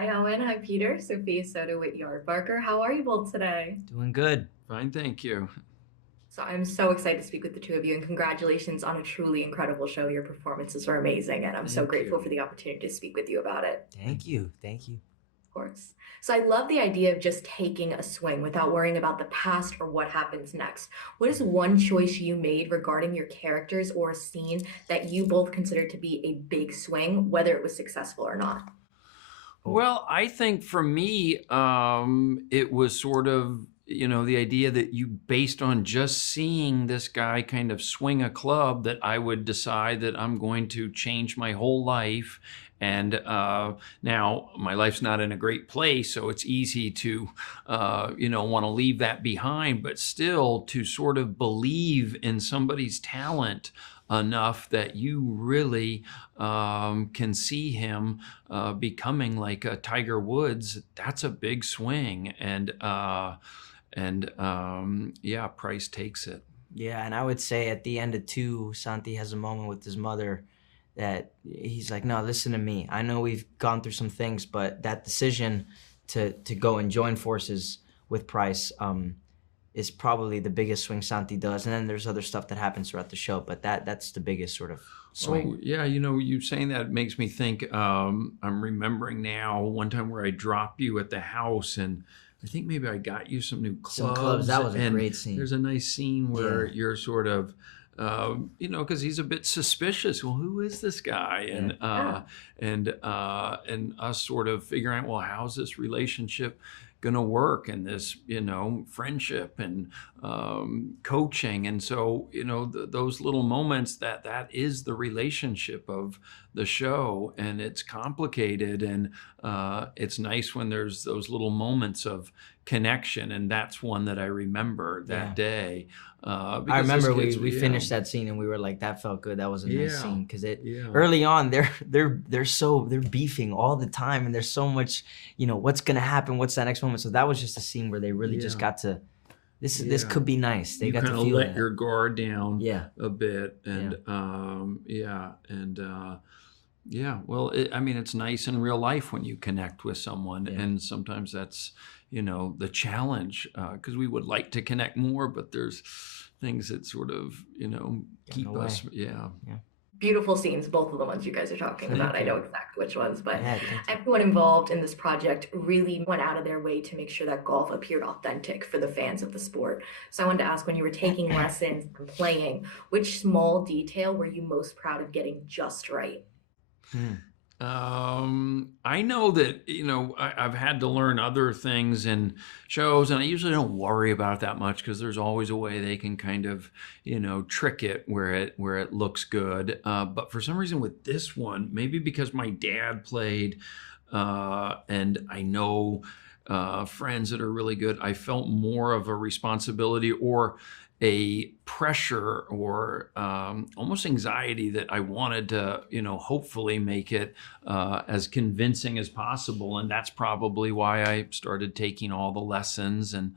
Hi, Owen. Hi, Peter. Sophia Soto with Yardbarker. How are you both today? Doing good. Fine, thank you. So I'm so excited to speak with the two of you, and congratulations on a truly incredible show. Your performances were amazing, and I'm so Thank grateful you. for the opportunity to speak with you about it. Thank you. Thank you. Of course. So I love the idea of just taking a swing without worrying about the past or what happens next. What is one choice you made regarding your characters or a scene that you both considered to be a big swing, whether it was successful or not? Oh, Well, I think for me, it was sort of, the idea that you, based on just seeing this guy kind of swing a club, that I would decide that I'm going to change my whole life. And now my life's not in a great place, so it's easy to, want to leave that behind, but still to sort of believe in somebody's talent enough that you really can see him becoming like a Tiger Woods. That's a big swing, and yeah, Pryce takes it. yeah. And I would say at the end of two, Santi has a moment with his mother that he's like, no, listen to me. I know we've gone through some things, but that decision to go and join forces with Pryce is probably the biggest swing Santi does. And then there's other stuff that happens throughout the show, but that's the biggest sort of swing. Oh, yeah, you saying that makes me think. I'm remembering now one time where I dropped you at the house, and I think maybe I got you some new clubs. Some clubs. That was a and great scene. There's a nice scene where Yeah. you're sort of, because he's a bit suspicious. Well, who is this guy? And Yeah. and us sort of figuring out, well, how's this relationship going to work, and this, friendship and coaching. And so, those little moments, that is the relationship of the show, and it's complicated, and it's nice when there's those little moments of connection. And that's one that I remember that Yeah. day. I Because those remember kids, we yeah, finished that scene and we were like, that felt good. That was a nice yeah, scene because yeah. early on they're beefing all the time and there's so much, what's gonna happen, what's that next moment. So that was just a scene where they really just Yeah. got to this Yeah. could be nice. They You got kind to of feel let that. your guard down Yeah. a bit, and yeah. Well, I mean, it's nice in real life when you connect with someone, Yeah. and sometimes that's the challenge, because we would like to connect more, but there's things that sort of keep away. us. Yeah. Beautiful scenes, both of the ones you guys are talking about. I you. know exactly which ones, but Yeah, thank you. everyone involved in this project really went out of their way to make sure that golf appeared authentic for the fans of the sport. So I wanted to ask, when you were taking lessons and playing, which small detail were you most proud of getting just right? I know that, I've had to learn other things in shows, and I usually don't worry about it that much because there's always a way they can kind of, trick it where it looks good. But for some reason with this one, maybe because my dad played, and I know friends that are really good, I felt more of a responsibility or a pressure or almost anxiety that I wanted to, hopefully make it as convincing as possible. And that's probably why I started taking all the lessons, and,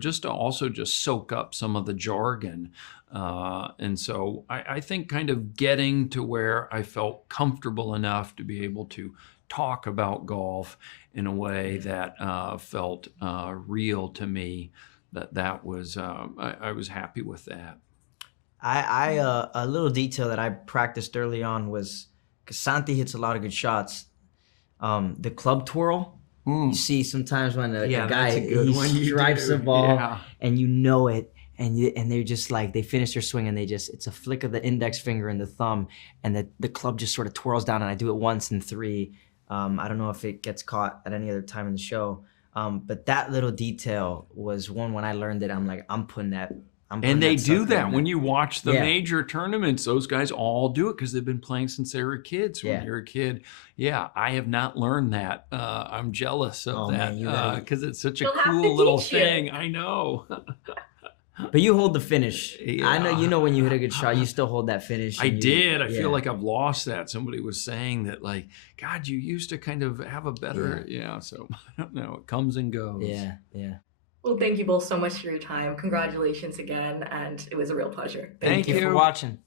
just to also just soak up some of the jargon. And so I think kind of getting to where I felt comfortable enough to be able to talk about golf in a way that felt real to me. That was I was happy with that. I a little detail that I practiced early on was because Santi hits a lot of good shots. The club twirl. You see sometimes when a Yeah, guy that's a good one he you strikes do. the ball Yeah. and you know it, and they're just like they finish their swing and it's a flick of the index finger and the thumb, and the club just sort of twirls down, and I do it once in three. I don't know if it gets caught at any other time in the show. But that little detail was one when I learned it. I'm like, I'm putting And they that do sucker that in when there. you watch the Yeah. major tournaments. Those guys all do it because they've been playing since they were kids. When Yeah. you're a kid, yeah, I have not learned that. I'm jealous of Oh, that man, you gotta- because it's such a They'll have to cool little teach you. thing. I know. But you hold the finish. I know Yeah. when you hit a good shot, you still hold that finish. I and you- did. I yeah. feel like I've lost that. Somebody was saying that, like, God, you used to kind of have a better, yeah. So I don't know. It comes and goes. Yeah. Well, thank you both so much for your time. Congratulations again, and it was a real pleasure. Thank Thank you for you. watching.